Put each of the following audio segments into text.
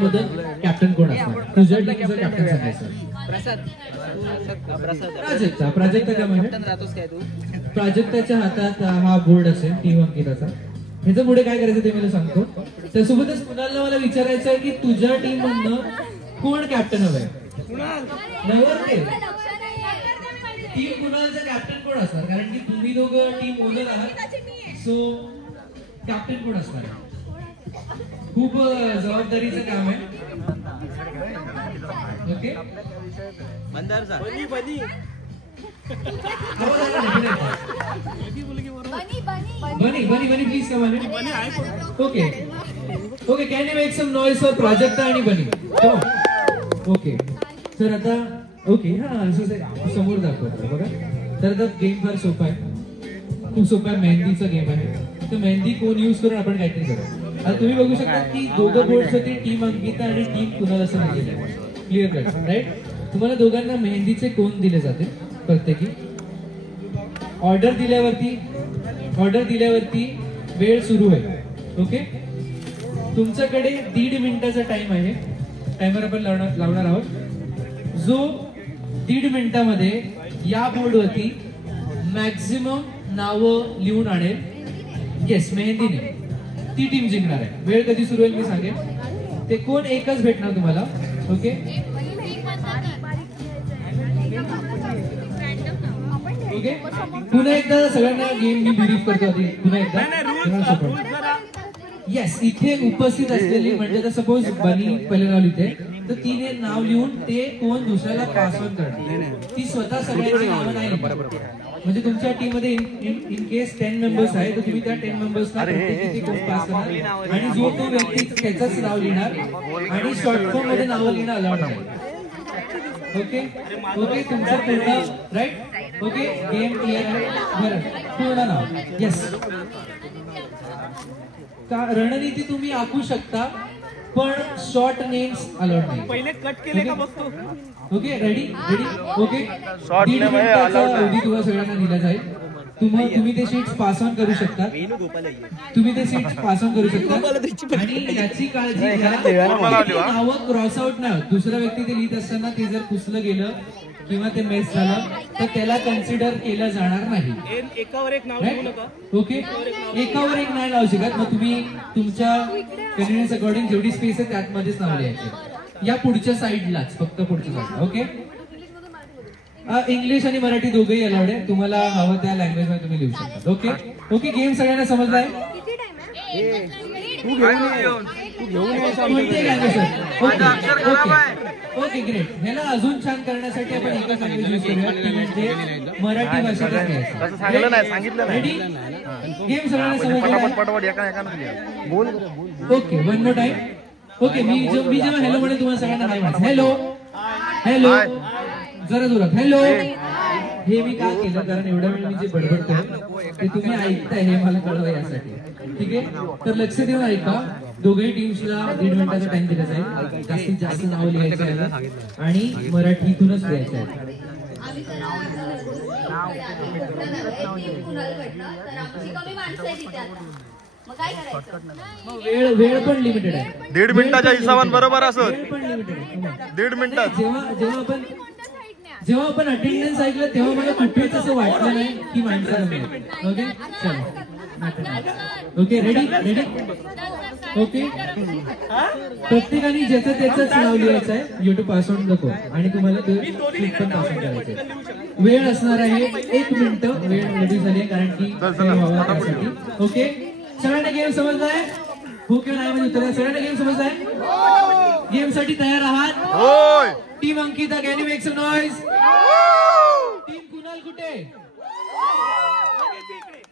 Team मधून captain कोण असणार? तुझ्या टीमचं कॅप्टन सांगायचं. प्राजक्ता का म्हणजे प्राजक्ताच्या हातात हा बोर्ड असेल टीम अंकिताचा. ह्याच्या पुढे काय करायचं ते मला सांगतो. त्यासोबतच कुणालला मला विचारायचं आहे की तुझ्या टीम मधनं कोण कॅप्टन हवंय? टीम कुणालचा कॅप्टन कोण असणार? कारण की तुम्ही दोघं टीम ओनर आहात, सो कॅप्टन कोण असणार? खूप जबाबदारीचं काम आहे. Okay Bunny Bunny Bunny please come on. Okay okay can you make some noise for Prajakta आणि बनी? ओके तर आता ओके हा असं समोर दाखवतो बघा. तर आता गेम फार सोपा आहे, खूप सोपा आहे. मेहंदीचा गेम आहे. तर मेहंदी कोण यूज करून आपण काहीतरी करू. आता तुम्ही बघू शकता की दोघं बोर्ड्स होते, टीम अंकिता आणि टीम कुणाल असं लिहिलेलं आहे. Clear cut right. तुम्हाला दोघांना मेहंदीचे कोण दिले जाते प्रत्येकी. ऑर्डर दिल्यावरती वेळ सुरू होईल. ओके तुमच्याकडे 1.5 मिनिटाचा टाइम आहे. टायमर आपण लावणार आहोत. जो 1.5 मिनिटामध्ये या बोर्डवरती मॅक्झिमम नावं लिहून आणेल, येस मेहंदीने, ती टीम जिंकणार आहे. वेळ कधी सुरू होईल मी सांगेन. ते कोण एकच भेटणार तुम्हाला. ओके ओके पुन्हा एकदा सगळ्यांना गेम मी ब्रीफ करतो आधी पुन्हा एकदा. येस इथे उपस्थित असलेली म्हणजे आता सपोज बनी पहिले नाव लिहिते तर तिने नाव लिहून ते कोण दुसऱ्याला पास ऑन करणार. ती स्वतः सगळ्यांची नावं नाही लिहिणार. म्हणजे तुमच्या टीम मध्ये इन केस 10 मेंबर्स आहे तर तुम्ही त्या 10 मेंबर्सना प्रत्येकी कोण पास करणार आणि जो तो व्यक्ती त्याचंच नाव लिहिणार आणि शॉर्ट फॉर्म मध्ये नावं लिहिणं अलाउड आहे. ओके ओके तुमचं पूर्ण राईट. ओके गेम क्लिअर आहे. बरं पूर्ण नाव येस. का रणनीती तुम्ही आखू शकता पण शॉर्ट नेम्स अलाउड नाही. पहिले कट केले का बघतो. Okay ready ready. ओके 1.5 मिनिटाचा अवधी तुम्हाला सगळ्यांना दिला जाईल. तुम्ही ते शीट्स पास ऑन करू शकता. आणि याची काळजी घ्या नावं क्रॉस आउट नाही होत. दुसरा व्यक्ती ते लिहित असताना ते जर पुसलं गेलं किंवा ते मेस झालं तर त्याला कन्सिडर केलं जाणार नाही. एकावर एक नाव लिहू नका. ओके एकावर एक नाही लावू शकत. मग तुम्ही तुमच्या कन्व्हिनियन्स अकॉर्डिंग जेवढी स्पेस आहे त्यातमध्येच नाव लिहायचे. या पुढच्या साईडलाच फक्त पुढच्या साईडला. ओके इंग्लिश आणि मराठी दोघेही अलाउड आहे. तुम्हाला हवं त्या लँग्वेज मध्ये तुम्ही लिहू शकता. ओके ओके गेम सगळ्यांना समजलाय. Okay great. ह्याला अजून छान करण्यासाठी आपण एकच लँग्वेज यूज करूया ती म्हणजे मराठी भाषेतच रेडी. गेम सगळ्यांना समजलाय. Okay one more time. Okay मी जेव्हा हॅलो म्हणे तुम्हाला सगळ्यांना हाय म्हणा. हॅलो हॅलो जरा जोरात हॅलो. हे मी का केलं कारण एवढ्या वेळ मी जे बडबडतोय ते तुम्ही ऐकताय हे मला कळलं यासाठी. ठीक आहे तर लक्ष देऊन ऐका. दोघेही टीम्सला 1.5 मिनिटाचा टाइम दिला जाईल. जास्तीत जास्त नाव लिहायचं आहे आणि मराठीतूनच लिहायचं आहे. वेळ पण लिमिटेड आहे. 1.5 मिनिटाच्या हिशोबाने बरोबर असत. 1.5 मिनिटात जेव्हा आपण अटेंडन्स ऐकलं तेव्हा मला कुठेच असं वाटलं नाही की माणसं कमी. ओके चलो ओके रेडी रेडी. ओके प्रत्येकाने ज्याचं त्याचंच नाव लिहायचं आहे. You two pass on the code आणि तुम्हाला ते पण पास ऑन करायचं. वेळ असणार आहे 1 मिनिट. वेळ रेडी झाली कारण की त्यासाठी. ओके सगळ्यांना गेम समजलाय. हो किंवा नाही म्हणजे उत्तर. सगळ्यांना गेम समजलाय. गेम साठी तयार आहात. Team Ankita can you make some noise. Team Kunal कुठे.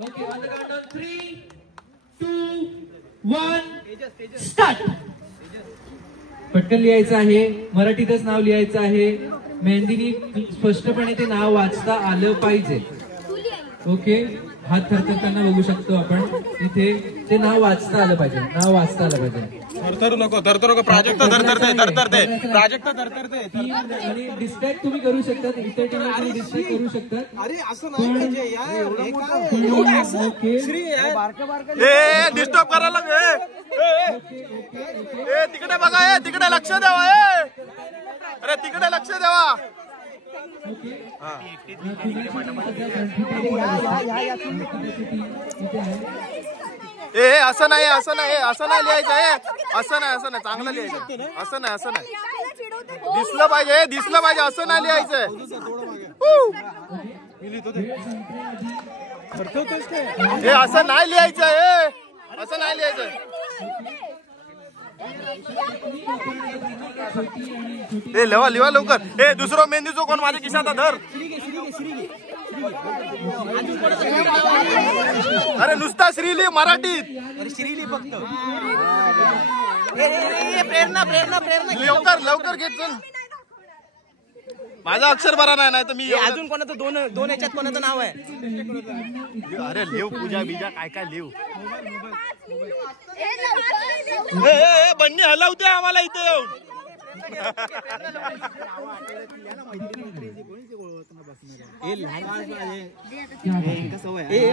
Okay on the count of 3 2 1 start. पटकन लिहायचं आहे. मराठीतच नाव लिहायचं आहे. मेहंदीनी स्पष्टपणे ते नाव वाचता आलं पाहिजे. ओके हात थरथरताना बघू शकतो आपण. इथे ते नाव वाचता आलं पाहिजे. नाव वाचता आलं पाहिजे. थरथरू नको प्राजक्त धरतरते प्राजक्त धरतरते आणि डिस्ट्रॅक्ट तुम्ही करू शकतात, इतर टीमला तुम्ही डिस्ट्रॅक्ट करू शकतात. अरे असं नाही पाहिजे यार. ओके ए डिस्टर्ब करायला तिकडे बघा, तिकडे लक्ष द्यावा. अरे तिकडे लक्ष द्यावा. असं नाही लिहायचं आहे. असं नाही चांगलं लिहायचं. असं नाही दिसलं पाहिजे असं नाही लिहायचंय. असं नाही लिहायचं. असं नाही लिहायचं. लिहा लवकर. दुसरं मेहंदीचो कोण माझ्या खिशात धर. अरे नुसता श्रीली मराठीत. श्रीली फक्त. लवकर घेत चल. माझा अक्षर बरा नाही तर मी अजून कोणाचं दोन याच्यात कोणाचं नाव आहे. अरे लिव पूजा बीजा काय लिव. बन्नी हलवते आम्हाला इथे येऊन.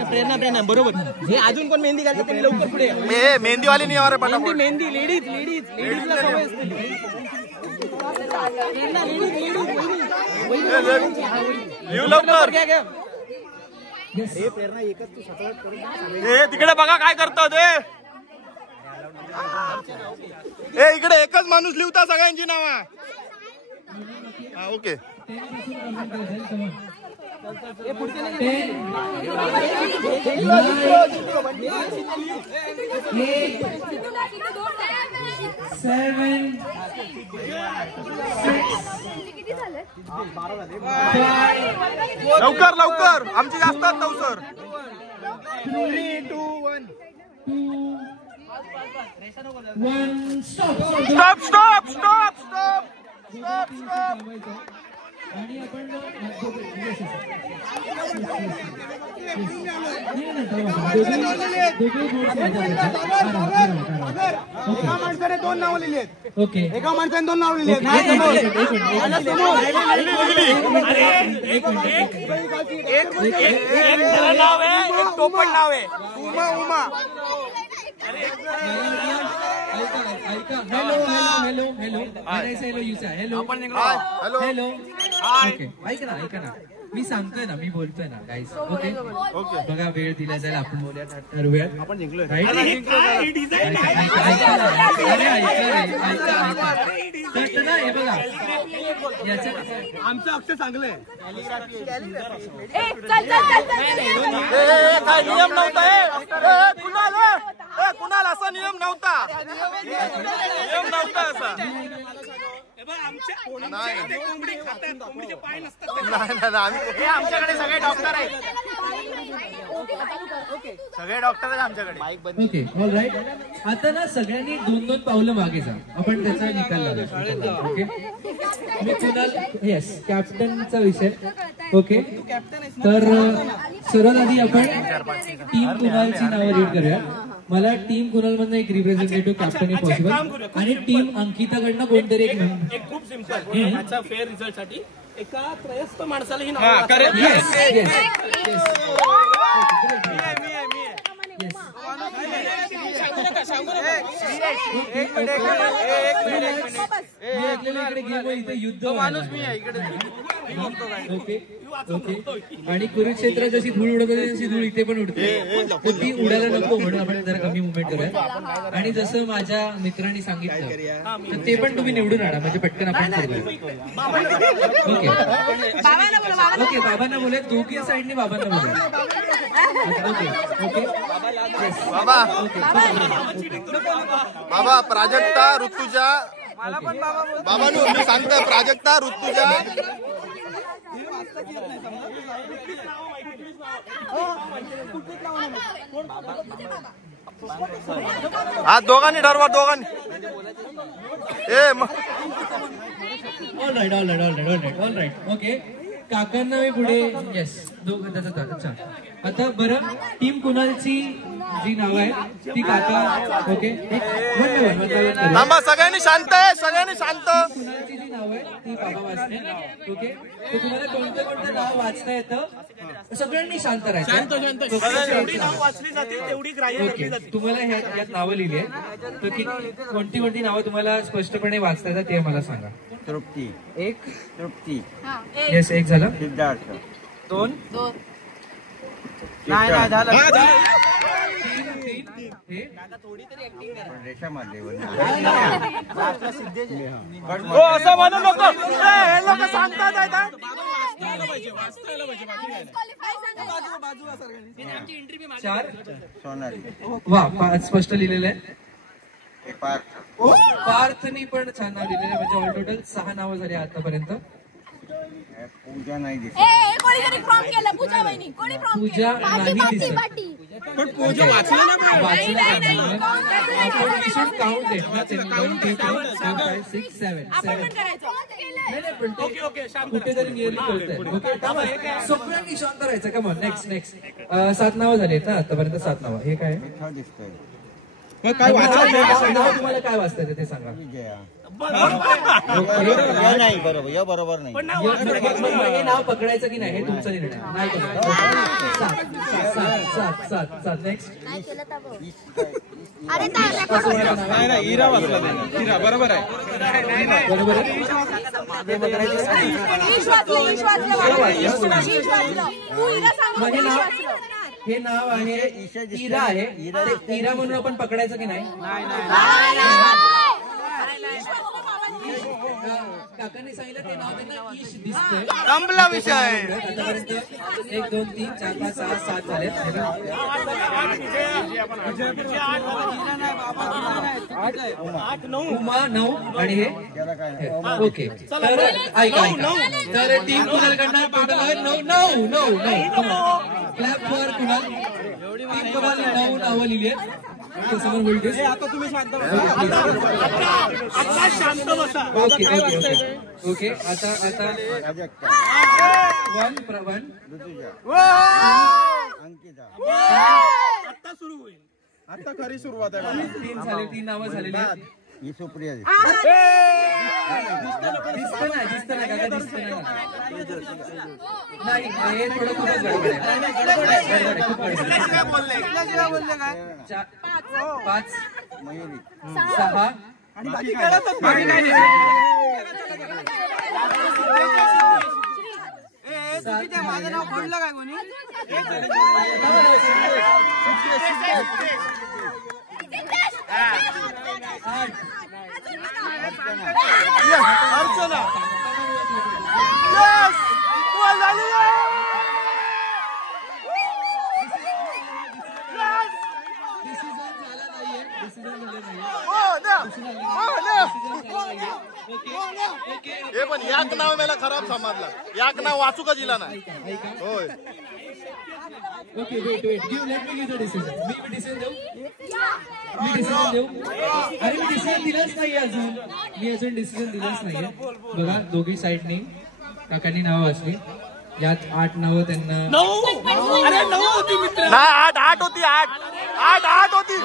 प्रेरणा बरोबर. हे अजून कोण मेहंदी घालतात त्यांनी लवकर पुढे. मेहंदीवाली नाही अरे पटापट. मेहंदी लेडीजला सवय असते. लिव लवकर. तिकडे बघा काय करतात. इकडे एकच माणूस लिहता सगळ्यांची नावा. ओके. लवकर आमची जास्त सर. 3, 2, 1. स्टॉप. आणि आपण एका माणसाने 2 नाव लिहिली. ओके. एका माणसाने 2 नाव लिहिली. एक नाव आहे, एक टोपण नाव आहे. उमा. हॅलो ऐका ना मी सांगतोय ना, मी बोलतोय ना गाईस. ओके बघा, वेळ दिला जाईल, आपण बोलूया, ठरवूयात. आपण जिंकलोय. हे बघा आमचं अक्षर चांगलं आहे. काय नियम नव्हता. कुणाल असा नियम नव्हता. असा आमच्याकडे सगळे डॉक्टर आहेत. आमच्याकडे. Okay all right. आता ना सगळ्यांनी 2-2 पावलं मागे जा. आपण त्याचा निकाल लावू. ओके मी कुणाल. येस, कॅप्टनचा विषय. ओके तर सर्वात आधी आपण टीम कुणालची नावं रीड करूया. मला टीम कुणाल मधनं एक रिप्रेझेंटेटिव्ह कॅप्टन पॉसिबल आणि टीम अंकिताकडनं कोणतरी एक खूप सिंपल. फेअर रिझल्ट साठी एका त्रयस्थ माणसाला ही नाव. युद्ध माणूस मी ओके ओके. आणि कुरुक्षेत्र जशी धूळ उडत होती तशी धूळ इथे पण उडते. ती उडायला नको म्हणून आपण जरा कमी मुवमेंट करूया. आणि जसं माझ्या मित्रांनी सांगितलं तर ते पण तुम्ही निवडून आणा, म्हणजे पटकन आपण करूया. ओके ओके बाबांना बोलूया. दोघी साईडने बाबांना बोलूया. ओके ओके बाबा प्राजक्ता ऋतुजा. बाबा मी सांगतोय प्राजक्ता ऋतुजा. हा दोघांनी ठरवा. दोघांनी. All right. ओके काकांना मी पुढे. येस दोघं. अच्छा आता बरं टीम कुणालची जी नावं आहेत ती काका ओके थांबा सगळ्यांनी शांत आहे सगळ्यांनी शांत. कुणाची जी नावं आहेत ती बाबा वाचते ओके. तर तुम्हाला कोणतं कोणतं नाव वाचता येतं सगळ्यांनी शांत राहायचं. तुम्हाला यात नावं लिहिली आहेत तर कोणती कोणती नावं तुम्हाला स्पष्टपणे वाचता येतात ते मला सांगा. तृप्ती एक तृप्ती येस एक झालं. सिद्धार्थ 2 नाही झालं असं म्हणू नको हे लोक सांगतात चार सोनाली वा स्पष्ट लिहिलेलं आहे. पार्थ पार्थनी पण छान नाव लिहिलेलं आहे. म्हणजे ऑल टोटल 6 नावं झाली आतापर्यंत. पूजा नाही दिसत. पूजा नाही दिसत पण पूजा वाचलं ना आपण शुड काउंट इट ना. 1 2 3 4 5 6 7 कुठेतरी नियरली कळतंय ओके. सगळ्यांनी शांत राहायचं का मग. नेक्स्ट 7 नावं झाली आहेत ना आतापर्यंत. 7 नावं हे काय दिसतंय काय नाव तुम्हाला काय वाचतंय ते सांगा. विजया नाही बरोबर या बरोबर नाही. हे नाव पकडायचं की नाही हे तुमचा निर्णय नाही. 7 नेक्स्ट हिरा वाचला हिरा बरोबर आहे बरोबर हे नाव आहे इरा आहे. इरा म्हणून आपण पकडायचं की नाही. काकांनी सांगितलं ते नाव त्यांना ईश दिसतंय. संपला विषय. आतापर्यंत 1 2 3 4 5 6 7 झाले. उमा 9 आणि हे ओके. तर ऐका तर टीम कुणालकडनं total 9 clap for Kunal. Team Kunal 9 नावं लिहिली आहेत. समोर बोलते आता तुम्ही शांत बसा. ओके आता 1 प्रवन अंकिता आता सुरू होईल. आता खरी सुरुवात आहे. 3 झाले. 3 नावं झालेली आहेत. ही सुप्रिया दिसतं नाही काका दिसतं नाही. हे थोडं खूपच गडबड आहे. खूप गडबड आहे. 5 मयुरी 6 आणि बाकी कळतच नाही. माझं नाव पडलं काय कोणी. अर्चना हे पण याक नाव मला खराब समजला. याक नाव वाचू का दिला नाही. होय okay wait give let me give the decision. मी डिसिजन देऊ. अरे मी डिसिजन दिलंच नाही अजून. मी अजून डिसिजन दिलंच नाहीये. बघा दोघी साईडनी काकांनी नावं वाचली. यात 8 नावं त्यांना 9 अरे 9 होती मित्र. नाही 8 होती. 8 होती.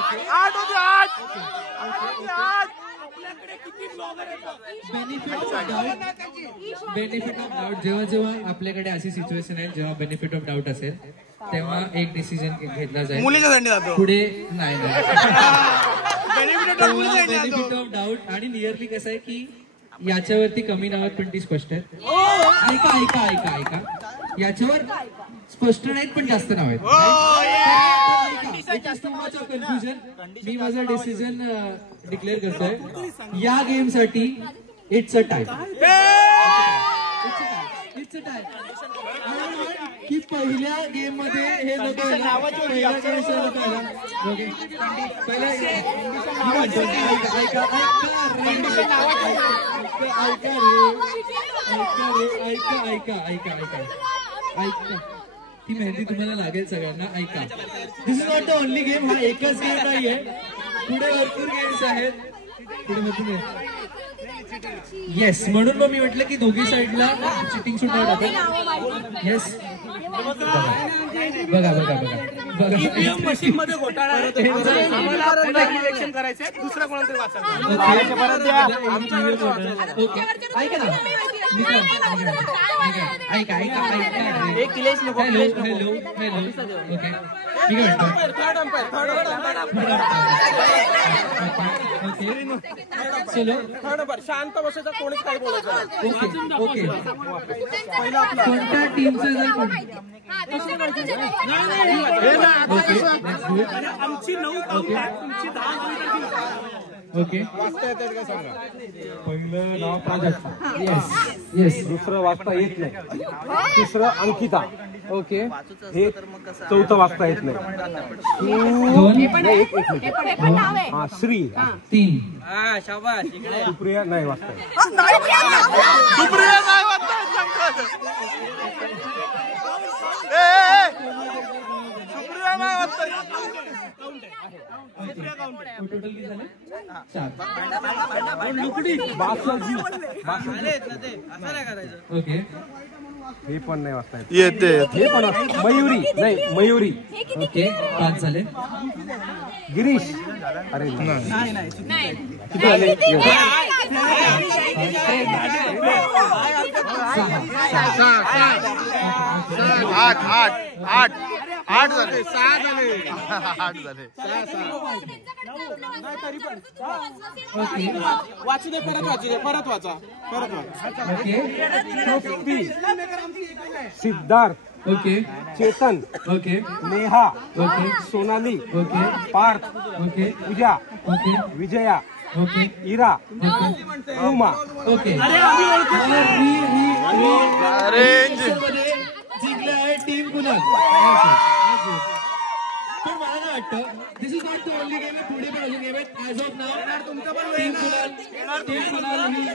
बेनिफिट ऑफ डाऊट जेव्हा आपल्याकडे अशी सिच्युएशन आहे जेव्हा बेनिफिट ऑफ डाऊट असेल तेव्हा एक डिसिजन घेतला जाईल. मुलीच्या साठी जातो पुढे नाही. बेनिफिट ऑफ डाऊट आणि नियरली कसं आहे की याच्यावरती कमी नावात पण ती स्पष्ट आहेत. ऐका याच्यावर स्पष्ट नाहीत पण जास्त नाव आहेत. कन्फ्युजन. मी माझा डिसिजन डिक्लेअर करतोय. या गेम साठी इट्स अ टाय. की पहिल्या गेम मध्ये हे नको ऐका ती मेहंदी तुम्हाला लागेल सगळ्यांना. ऐका this is not the only game. हा एकच गेम नाहीये. पुढे भरपूर गेम्स आहेत. येस म्हणून मग मी म्हटलं की दोघी साईडला चिटिंग सुद्धा टाकू. येस बघा बघा बघा ईव्हीएम मशीन मध्ये घोटाळा आहे. आम्हाला पुन्हा इलेक्शन करायचंय, दुसरा कोणाला तरी वाचायचं. परत द्या. ऐका ना, ऐका ऐका हॅलो हॅलो हॅलो. ओके ठीक आहे. ओके चलो शांत बसायचा, कोणीच काय बोलायचं. Okay okay. कोणत्या टीमचं जर आमची 9 काउंट, तुमची 10 ओके पहिलं नाव प्राजक्ता, येस येस. दुसरं वाचता येत नाही, तिसरं अंकिता, ओके हे चौथं वाचता येत नाही. दोन हा श्री, तीन. सुप्रिया नाही वाचता येत. सुप्रिया नाही वाटत सुप्रिया नाही वाटत. टोटल किती झाले? 4. ओके हे पण नाही वाचता येत. येते हे पण मयुरी नाही, मयुरी. ओके 5 झाले. गिरीश, अरे किती झाले? 8 झाले. 6 झाले. 8 झाले. ओके वाचू दे, परत वाचू दे, परत वाचा. Okay Trupti, Siddharth, okay Chetan, okay Neha, okay Sonali, okay Parth, okay Pooja, okay Vijaya, okay Ira, okay Uma. Okay. Range जिंकले आहे टीम कुणाल. पण मला नाही वाटतं this is not the only game. पुढे पण अजून गेम आहेत. ऍज ऑफ नाव टीम कुणाल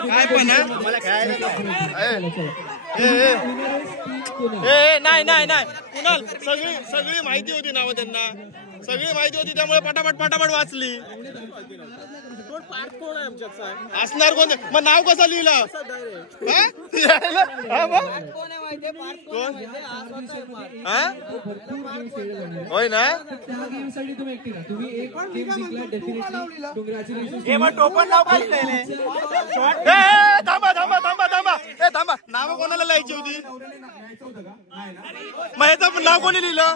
काय पण मला नाही नाही नाही कुणाल सगळी माहिती होती नाव त्यांना, सगळी माहिती होती, त्यामुळे पटापट वाचली. असणार कोण? मग नाव कसं लिहिलं? होय ना. त्या गेम साठी तुम्ही एकटी ना. तुम्ही एक गेम जिंकला डेफिनेटली कॉंग्रॅच्युलेशन. टोपण नाव काय लिहिलंय? थांबा नाव कोणाला लिहायची होती? मग याचं नाव कोणी लिहिलं?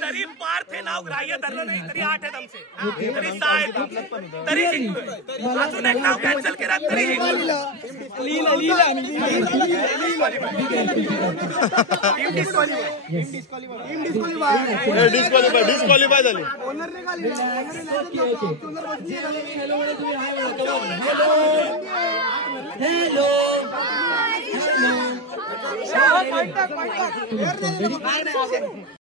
तरी पार्थ हे नाव ग्राह्य धरलं नाही, तरी 8 आहेत आमचे, तरी 6 आहेत, तरी जिंकतोय. अजून एक नाव कॅन्सल केला तरी डिस्क्वालिफाय झाली. हॅलो